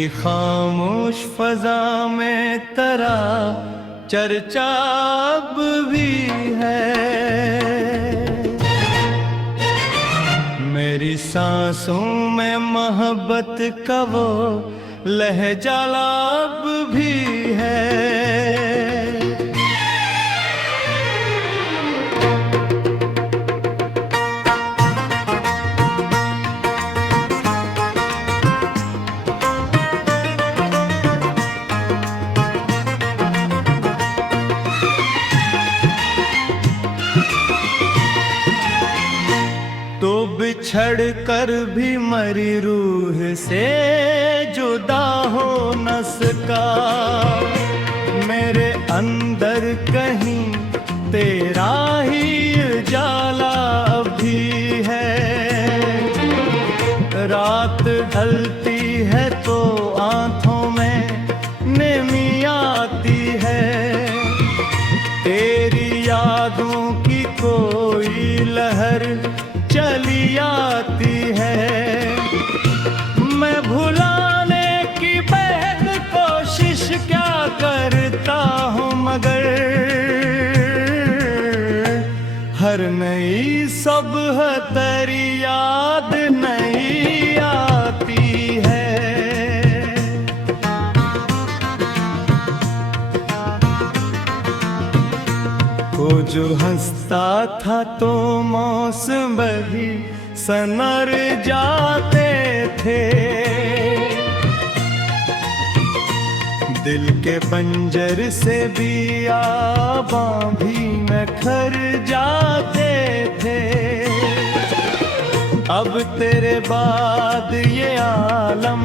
तेरी खामोश फजा में तेरा चर्चा अब भी है। मेरी सांसों में मोहब्बत का वो लहजा अब भी है। तो बिछड़ कर भी मरी रूह से जुदा हो न सका। मेरे अंदर कहीं तेरा ही उजाला भी है। रात ढलती है तो आंखों में नेमी आती है। तेरी यादों की कोई लहर चली आती है। मैं भुलाने की बेहद कोशिश क्या करता हूँ, मगर हर नई सुबह तेरी याद नहीं आती है। वो जो हंसता था तो मौसम भी सनर जाते थे। दिल के बंजर से भी आबां भी नखर जाते थे। अब तेरे बाद ये आलम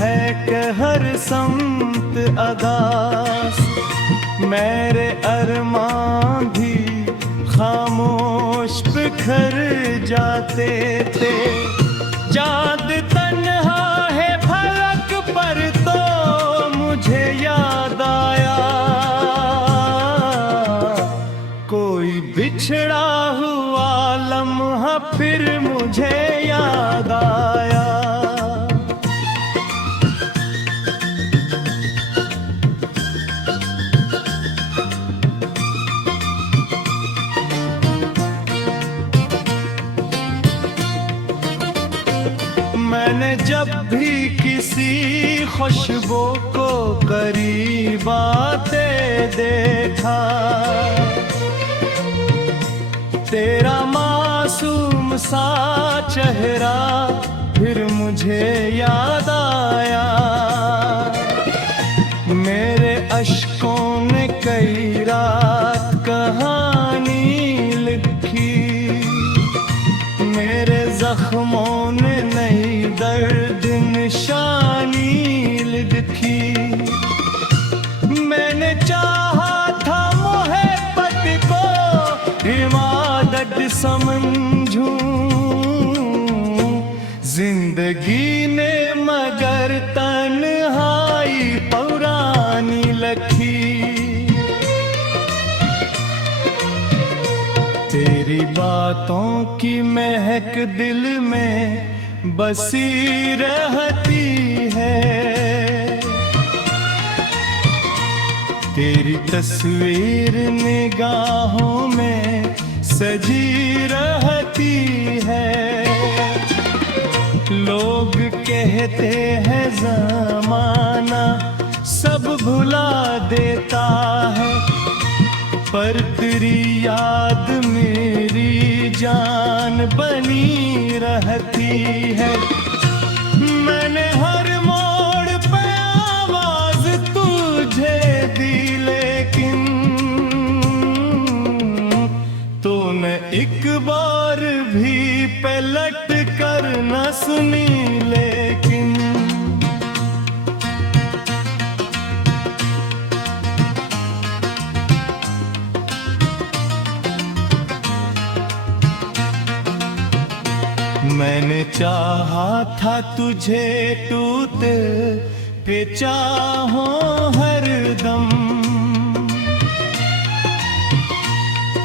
है कि हर समत अगास। मेरे अरमान भी खामोश बिखर जाते थे। चाँद तन्हा है फलक पर तो मुझे याद आया। कोई बिछड़ा हुआ लम्हा फिर मुझे याद आया। मैंने जब भी किसी खुशबू को करीब आते देखा, तेरा मासूम सा चेहरा फिर मुझे याद आया। मेरे अश्कों ने कई रात कहानी लिखी। मेरे जख्मों ने नई दर्द निशानी लिखी। मैंने चाहा था मोहब्बत को इबादत समझूं। जिंदगी ने मगर तन्हाई पुरानी लखी। तेरी बातों की महक दिल में बसी रहती है। तेरी तस्वीर निगाहों में सजी रहती है। लोग कहते हैं ज़माना सब भुला देता है, पर तेरी याद मेरी जान बनी रहती है। मैंने हर मोड़ पे आवाज तुझे दी, लेकिन तूने एक बार भी पलट कर न सुनी। लेकिन मैंने चाहा था तुझे टूटे पे चाहो हरदम।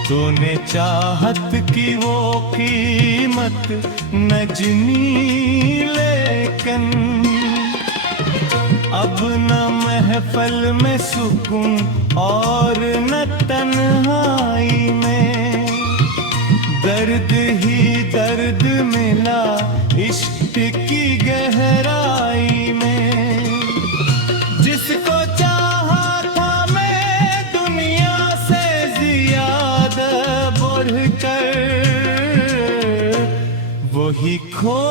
तूने चाहत की वो कीमत न जिनी, लेकिन अब न महफल में सुकून और न तन्हाई में, दर्द ही दर्द मिला इश्क की गहराई में। जिसको चाहा था मैं दुनिया से ज्यादा बढ़कर, वही खो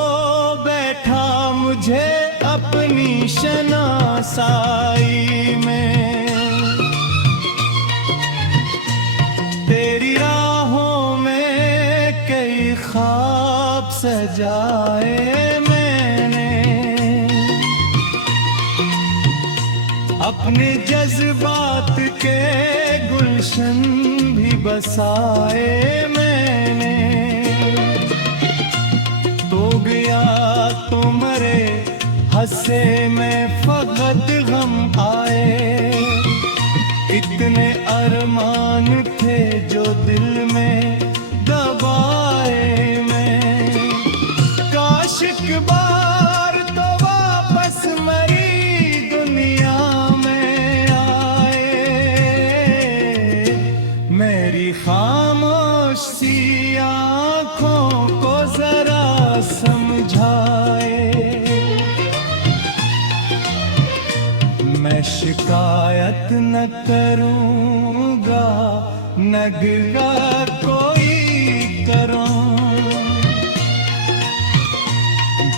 बैठा मुझे अपनी शनासाई में। तेरी राहों में कई ख्वाब सजाए मैंने, अपने जज्बात के गुलशन भी बसाए मैंने। तो गया तो मरे, हंसे में फकत गम आए। इतने अरमान थे जो दिल में दबाए मैं। काश एक बार तो वापस मरी दुनिया में आए, मेरी खामोश सी आँखों को जरा समझाए। मैं शिकायत न करूँगा, न गिला कोई करूँ,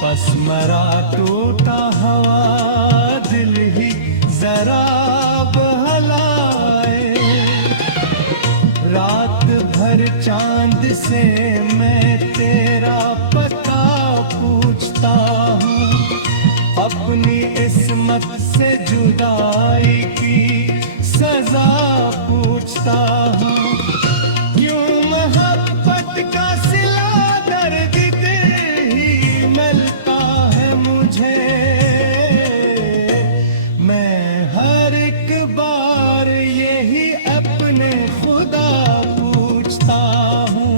बस मरा टूटा हवा दिल ही जरा बहलाए। रात भर चांद से मैं तेरा पता पूछता हूँ, अपनी इस्मत से जुदाई की सजा पूछता हूँ। क्यों मोहब्बत का सिला दर्द दिल ही मिलता है मुझे। मैं हर एक बार यही अपने खुदा पूछता हूँ।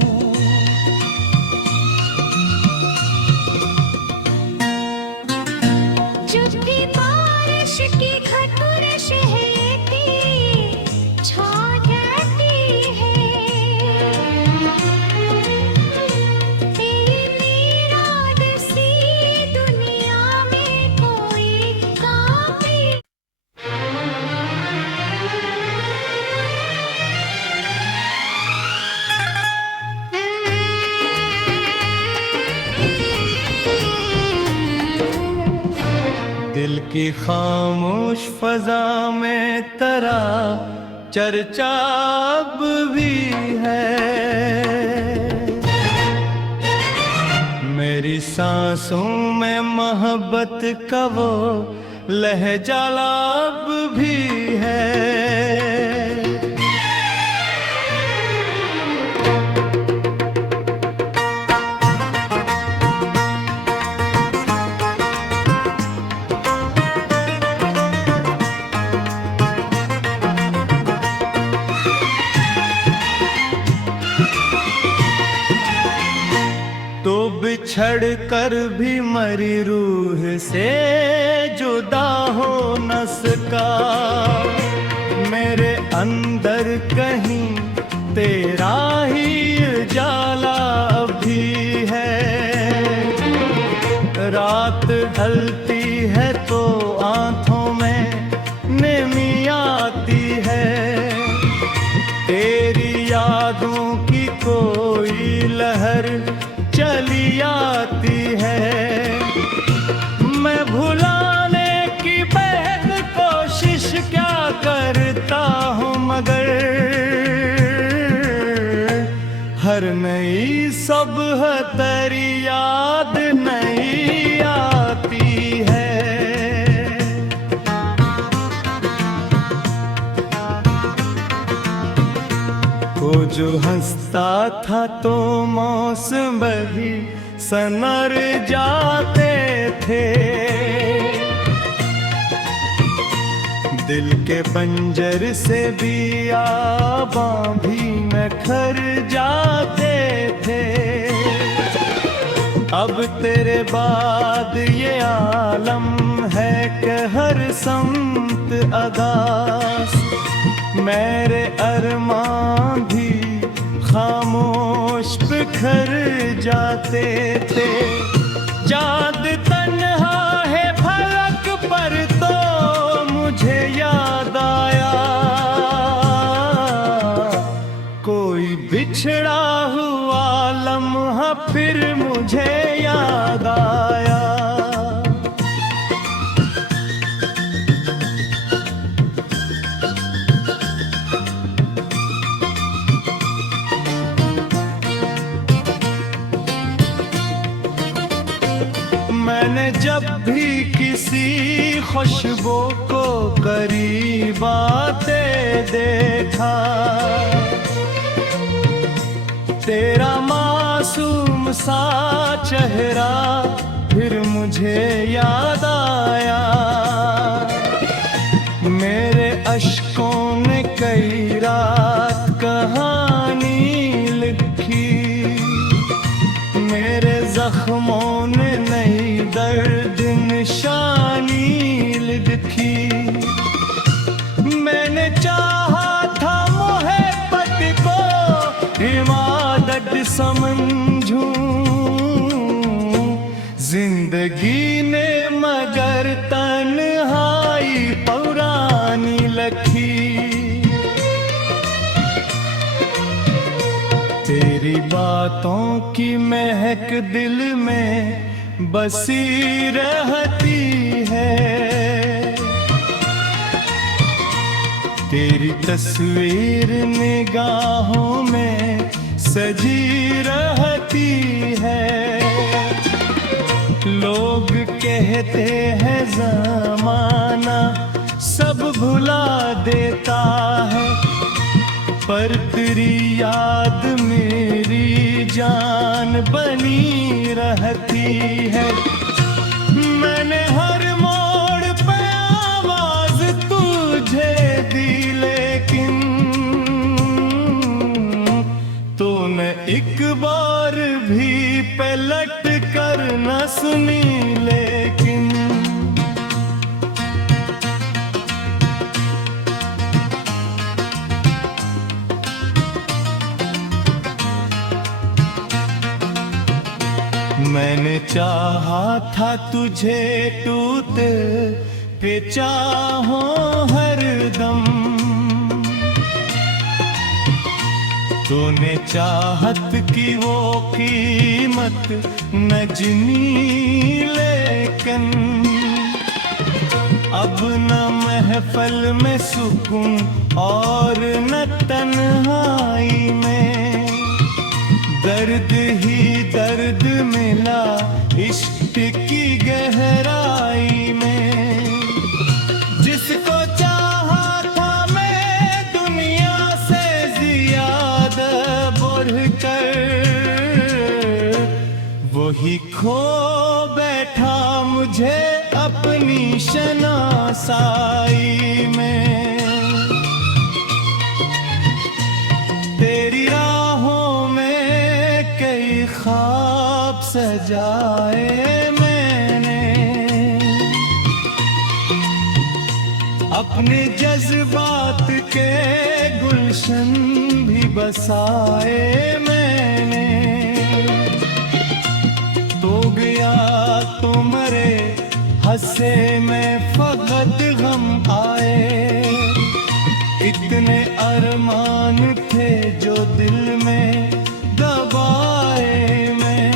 दिल की खामोश फजा में तेरा चर्चा अब भी है। मेरी सांसों में मोहब्बत का वो लहजा अब भी है। तो बिछड़ कर भी मरी रूह से जुदा हो न सका, मेरे अंदर कहीं तेरा ही उजाला भी है। रात ढलती है तो आंखों में नेमी आती है। तेरी यादों की कोई लहर चली आती है। मैं भुलाने की बेहद कोशिश क्या करता हूँ, मगर हर नई सुबह तेरी याद नहीं आती है। वो जो हंसता था तो मौसम भी सनर जाते थे। दिल के बंजर से भी आबां भी नखर जाते थे। अब तेरे बाद ये आलम है कि हर समत अदास, मेरे अरमान भी खामोश बिखर जाते थे। चाँद तन्हा है फलक पर तो मुझे याद आया, कोई बिछड़ा हुआ लम्हा फिर मुझे याद आया। मैंने जब भी किसी खुशबू को करीब आते देखा, तेरा मासूम सा चेहरा फिर मुझे याद आया। मेरे अश्कों ने कई रात कहानी लिखी, मेरे जख्मों ने नई दर्द निशानी लिखी। मैंने चाहा था मोहब्बत को इबादत समझूं, जिंदगी ने मगर तन्हाई पुरानी लखी। तेरी बातों की महक दिल में बसी रहती है, तेरी तस्वीर निगाहों में सजी रहती है। लोग कहते हैं ज़माना सब भुला देता है, पर तेरी याद मेरी जान बनी रहती है। मैंने हर मोड़ पे आवाज तुझे दी, लेकिन तूने एक बार भी पलट कर न सुनी। लेकिन मैंने चाहा था तुझे टूटे पे चाहों हरदम, तूने चाहत की वो कीमत न जिनी। लेकिन अब न महफल में सुकून और न तन्हाई में, दर्द ही दर्द मिला इश्क की गहराई में। जिसको चाहा था मैं दुनिया से ज्यादा बढ़कर, वही खो बैठा मुझे अपनी शनासाई में। तेरी राहों में कई ख्वाब सजाए मैंने, अपने जज्बात के गुलशन भी बसाए मैंने। तो गया तो मरे हंसे में फकत गम आए, इतने अरमान थे जो दिल में दबाए मैं।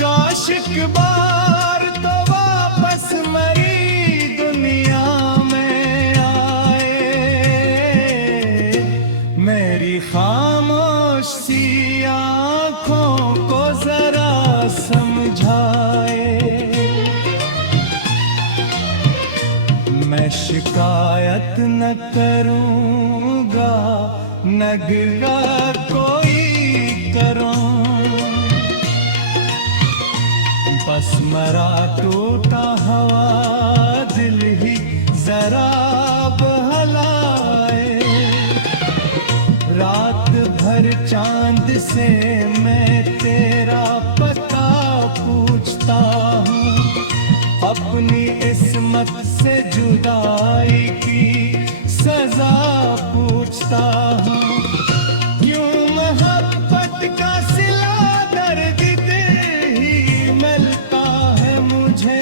काश एक बार तो वापस मरी दुनिया में आए, मेरी खामोश सी आँखों को जरा समझाए। मैं शिकायत न करूँगा न गिला कोई करूँ, बस मरा टूटा हवा दिल ही जरा बहलाए। रात भर चांद से मैं तेरा पता अपनी इस्मत से जुदाई की सजा पूछता हूँ। क्यों मोहब्बत का सिला दर्द दे ही मिलता है मुझे।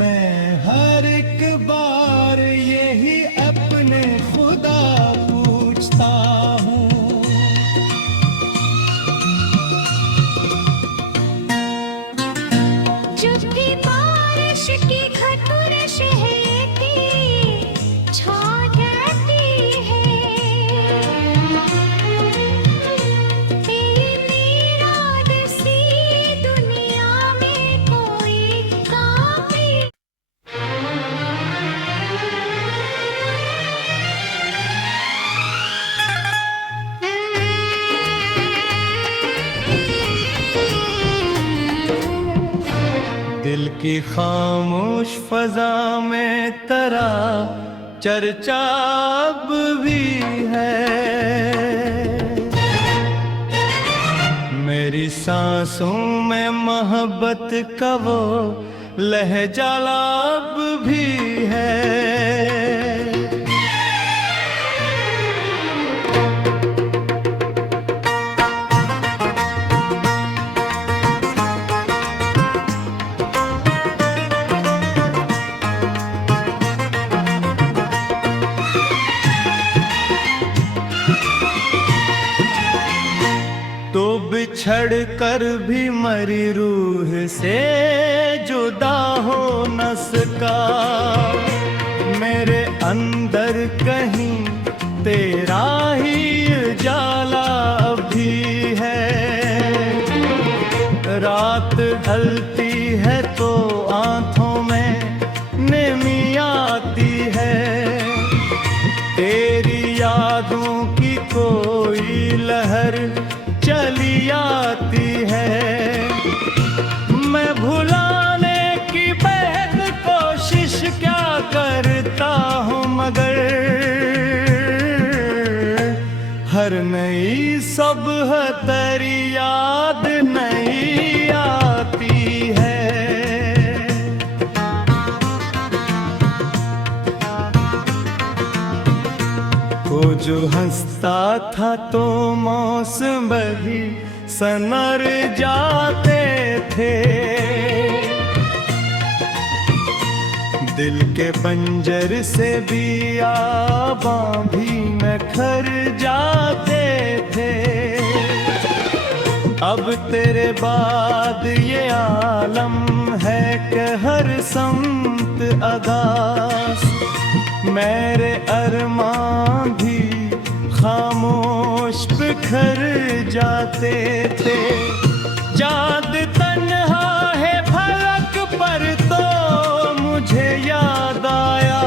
मैं हर एक बार यही अपने खुदा पूछता हूँ। चुपकी बारिश की घटुर शहकी छा जाती है। तेरी रात सी दुनिया में कोई काफी। दिल की खामोश फजा में तेरा चर्चा अब भी है। मेरी सांसों में मोहब्बत का वो लहजा अब भी है। तो बिछड़ कर भी मरी रूह से जुदा हो न सका। मेरे अंदर कहीं तेरा ही उजाला भी है। रात ढलती है तो आंखों में नमी आती है। तेरी यादों की कोई लहर चली आती है। मैं भुलाने की बेहद कोशिश क्या करता हूँ मगर हर नई सुबह तेरी याद नहीं आती है। वो जो हंसता था तो मौसम भी सनर जाते थे। दिल के पंजर से भी आबां भी नखर जाते थे। अब तेरे बाद ये आलम है कि हर समत अदास। मेरे अरमान भी खामोश बिखर जाते थे। चाँद तन्हा है फलक पर तो मुझे याद आया।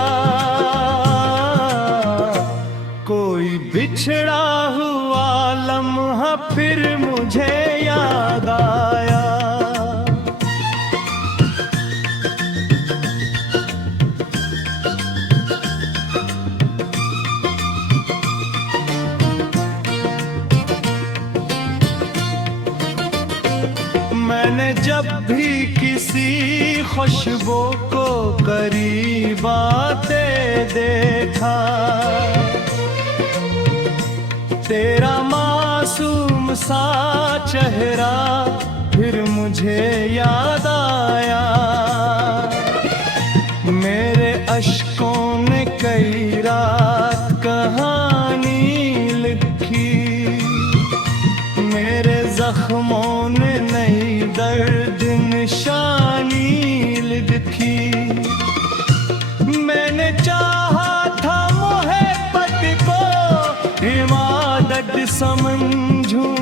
कोई बिछड़ा हुआ लम्हा फिर मुझे याद आया। मैंने जब भी किसी खुशबू को करीब आते देखा। तेरा मासूम सा चेहरा फिर मुझे याद आया। मेरे अश्कों ने कई रात कहानी लिखी। मेरे जख्मों ने नई दर्द निशानी लिखी। मैंने चाहा था मोहब्बत को इबादत समझूं।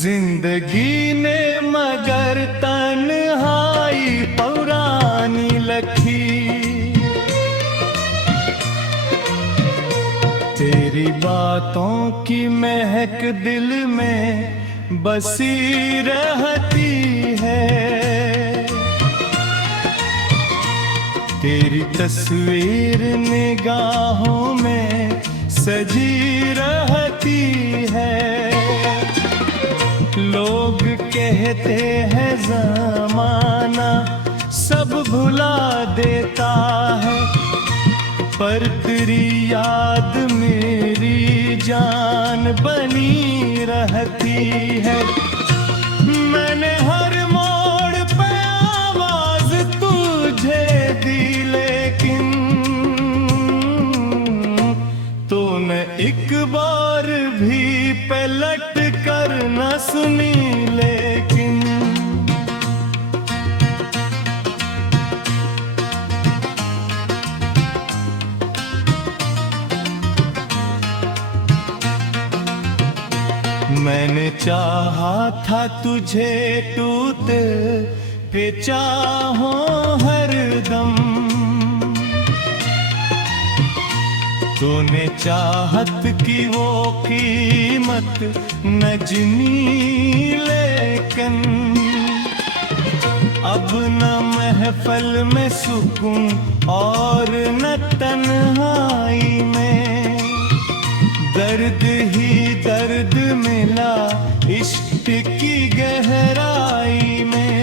जिंदगी ने मगर तन्हाई पुरानी लखी। तेरी बातों की महक दिल में बसी रहती है। तेरी तस्वीर निगाहों में सजी रहती है। लोग कहते हैं जमाना सब भुला देता है, पर तेरी याद मेरी जान बनी रहती है। मैंने हर मोड़ पे आवाज तुझे दी, लेकिन तूने एक बार भी पलट कर न सुनी। लेकिन मैंने चाहा था तुझे टूटे पे चाहो हरदम, तूने चाहत की वो कीमत न जिनी, लेकिन अब न महफल में सुकून और न तन्हाई में, दर्द ही दर्द मिला इश्क की गहराई में।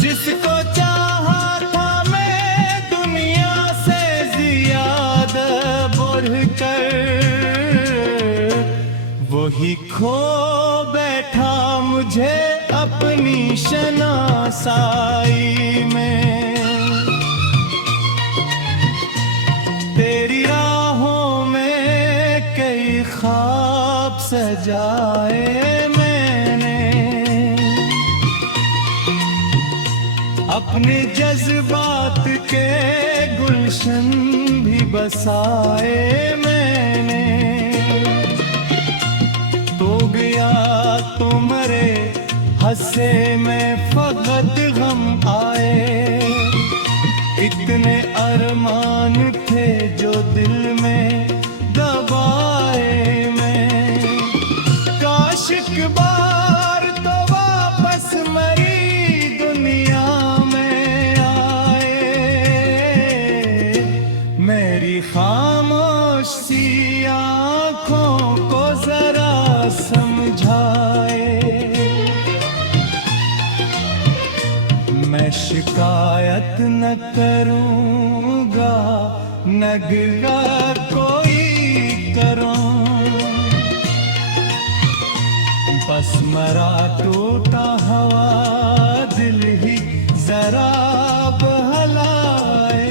जिसको चाहा था मैं दुनिया से ज्यादा बढ़कर, वही खो बैठा मुझे अपनी शनासाई में। तेरी राहों में कई ख्वाब सजाए मैंने, अपने जज्बात के गुलशन भी बसाए मैंने। तो गया तो मरे हंसे में फकत गम आए, इतने अरमान थे जो दिल में दबाए मैं। काश एक बार तो वापस मरी दुनिया में आए, मेरी खामोश सी आँखों को जरा समझाए। मैं शिकायत न करूँगा न गिला कोई करूँ, बस मरा टूटा हवा दिल ही जरा बहलाए।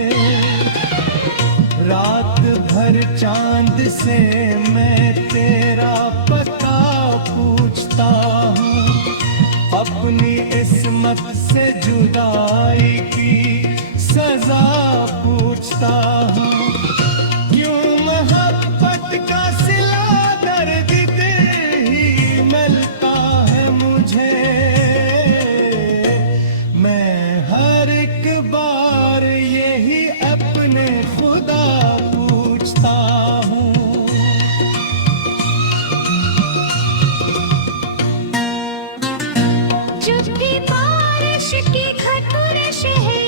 रात भर चांद से मैं तेरा पता पूछता हूँ, अपनी इस्मत से जुदाई की सजा पूछता हूँ। क्यों मोहब्बत का सिला दर्द दिल ही मिलता है मुझे, मैं हर एक बार यही अपने खुदा पूछता हूँ। जब भी बारिश की खटुरश है